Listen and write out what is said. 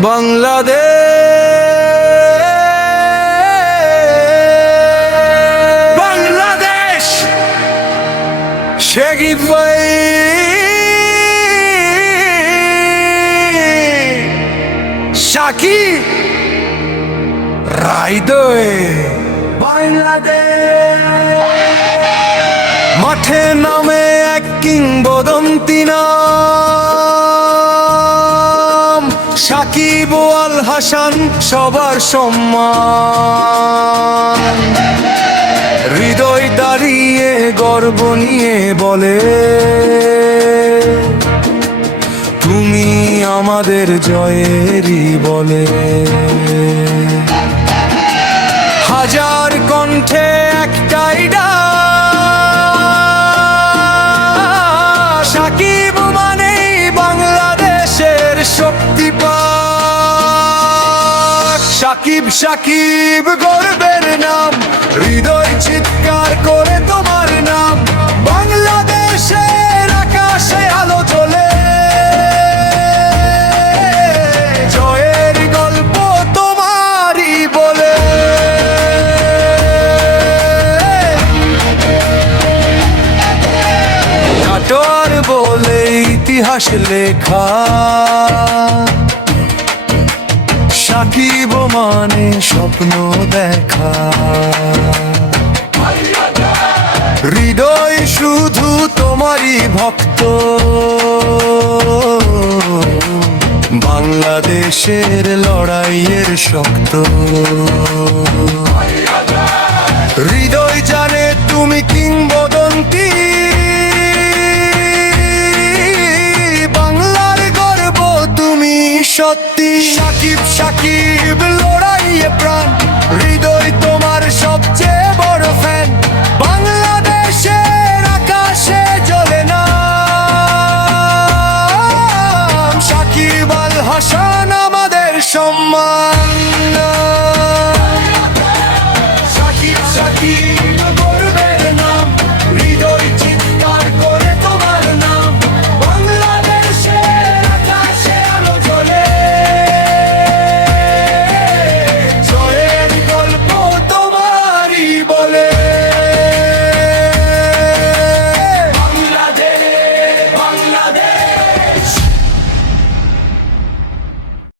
বাংলাদেশ সাকিব ভাই সাকিব রাইদোয়ে বাংলাদেশ মাঠে নামে এক কিংবদন্তি নাম সাকিব আল হাসান সবার সম্মান হৃদয় দাঁড়িয়ে গর্ব নিয়ে বলে তুমি আমাদের জয়েরই বলে হাজার কণ্ঠে একটাই ডাক সাকিব মানেই বাংলাদেশের শক্তি পাক সাকিব সাকিব গর্বের নাম হৃদয় চিৎকার করে তোমার নাম বাংলাদেশের আকাশে আলো জ্বলে জয়ের গল্প তোমারই বলে কাটোয়ার বলে ইতিহাস লেখা সাকিব মানে স্বপ্ন দেখা হৃদয় শুধু তোমারই ভক্ত বাংলাদেশের লড়াইয়ের শক্ত হৃদয় জানে তুমি কিংবদন্তি বাংলার গর্ব তুমি সত্যি সাকিব সাকিব লড়াইয়ে প্রাণ হৃদয় তোমার সবচেয়ে বড় ফ্যান বাংলাদেশের আকাশে জ্বলে না সাকিব আল হাসান আমাদের সম্মান